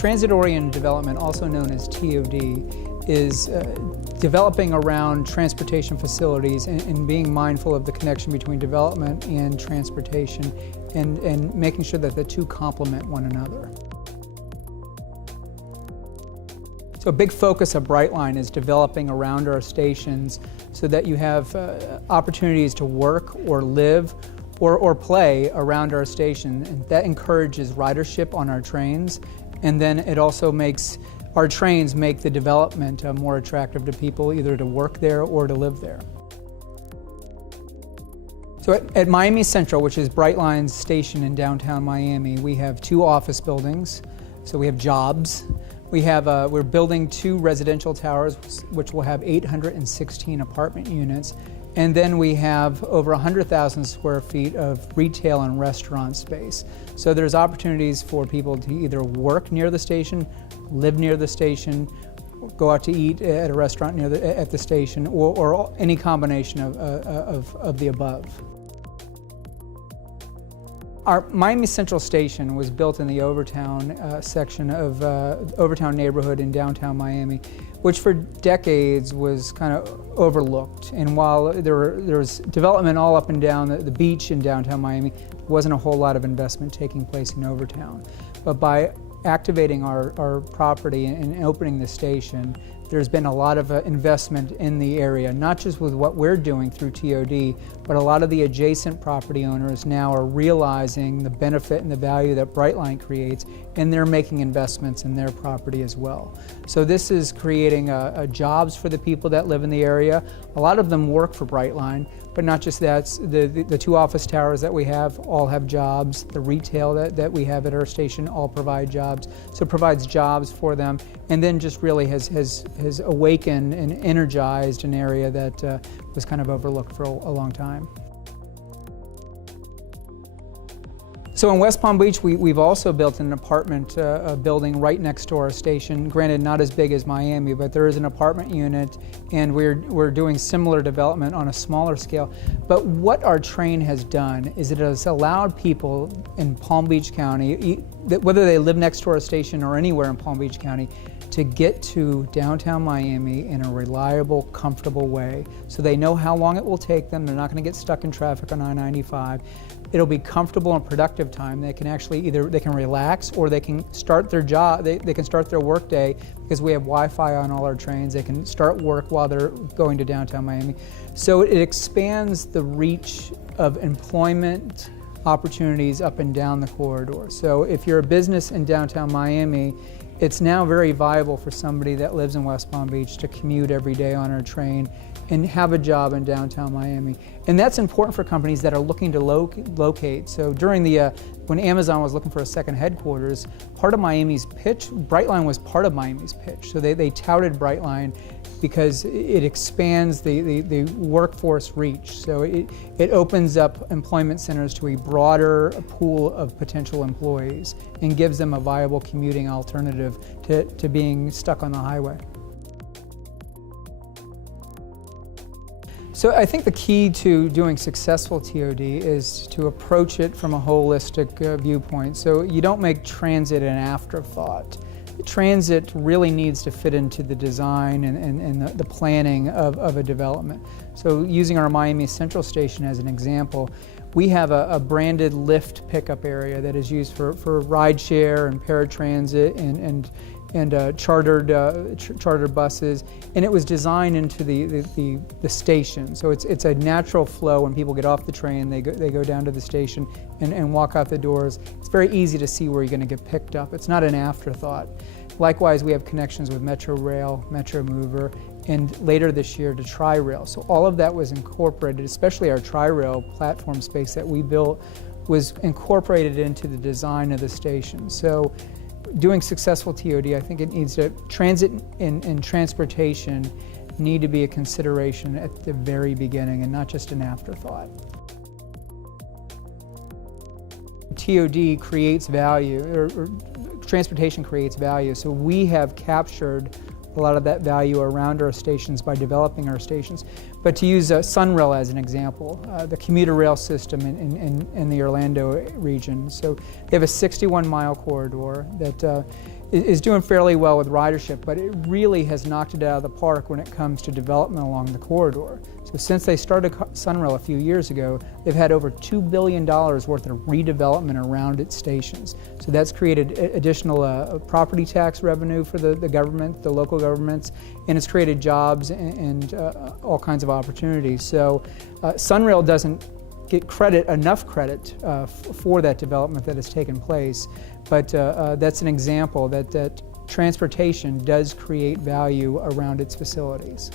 Transit-oriented development, also known as TOD, is developing around transportation facilities and being mindful of the connection between development and transportation and making sure that the two complement one another. So a big focus of Brightline is developing around our stations so that you have opportunities to work or live or play around our station, and that encourages ridership on our trains, and then it also makes our trains make the development more attractive to people, either to work there or to live there. So at Miami Central, which is Brightline's station in downtown Miami, we have 2 office buildings, so we have jobs. We're building 2 residential towers, which will have 816 apartment units. And then we have over 100,000 square feet of retail and restaurant space. So there's opportunities for people to either work near the station, live near the station, go out to eat at a restaurant at the station, or any combination of the above. Our Miami Central Station was built in the Overtown section of Overtown neighborhood in downtown Miami, which for decades was kind of overlooked. And while there was development all up and down the beach in downtown Miami, there wasn't a whole lot of investment taking place in Overtown. But by activating our property and opening the station, there's been a lot of investment in the area, not just with what we're doing through TOD, but a lot of the adjacent property owners now are realizing the benefit and the value that Brightline creates, and they're making investments in their property as well. So this is creating jobs for the people that live in the area. A lot of them work for Brightline, but not just that. The 2 office towers that we have all have jobs. The retail that we have at our station all provide jobs. So it provides jobs for them, and then just really has awakened and energized an area that was kind of overlooked for a long time. So in West Palm Beach, we've also built an apartment building right next to our station. Granted, not as big as Miami, but there is an apartment unit, and we're doing similar development on a smaller scale. But what our train has done is it has allowed people in Palm Beach County, whether they live next to our station or anywhere in Palm Beach County, to get to downtown Miami in a reliable, comfortable way. So they know how long it will take them. They're not going to get stuck in traffic on I-95. It'll be comfortable and productive time. They can actually they can relax, or they can start their job, they can start their work day because we have Wi-Fi on all our trains. They can start work while they're going to downtown Miami. So it expands the reach of employment opportunities up and down the corridor. So if you're a business in downtown Miami, it's now very viable for somebody that lives in West Palm Beach to commute every day on our train and have a job in downtown Miami. And that's important for companies that are looking to locate. So during when Amazon was looking for a second headquarters, part of Miami's pitch, Brightline was part of Miami's pitch. So they touted Brightline because it expands the workforce reach. So it opens up employment centers to a broader pool of potential employees and gives them a viable commuting alternative to being stuck on the highway. So I think the key to doing successful TOD is to approach it from a holistic viewpoint. So you don't make transit an afterthought. Transit really needs to fit into the design and the planning of a development. So using our Miami Central Station as an example, we have a branded Lyft pickup area that is used for rideshare and paratransit and chartered buses, and it was designed into the station. So it's a natural flow. When people get off the train, they go down to the station and walk out the doors. It's very easy to see where you're going to get picked up. It's not an afterthought. Likewise, we have connections with Metro Rail, Metro Mover, and later this year to Tri-Rail. So all of that was incorporated, especially our Tri-Rail platform space that we built was incorporated into the design of the station. So doing successful TOD, I think it needs to, transit and transportation need to be a consideration at the very beginning and not just an afterthought. TOD creates value, or transportation creates value, so we have captured a lot of that value around our stations by developing our stations. But to use Sunrail as an example, the commuter rail system in the Orlando region. So they have a 61-mile corridor that is doing fairly well with ridership, but it really has knocked it out of the park when it comes to development along the corridor. So since they started Sunrail a few years ago, they've had over $2 billion worth of redevelopment around its stations. So that's created additional property tax revenue for the government, the local governments, and it's created jobs and all kinds of opportunities. So Sunrail doesn't get enough credit for that development that has taken place, but that's an example that transportation does create value around its facilities.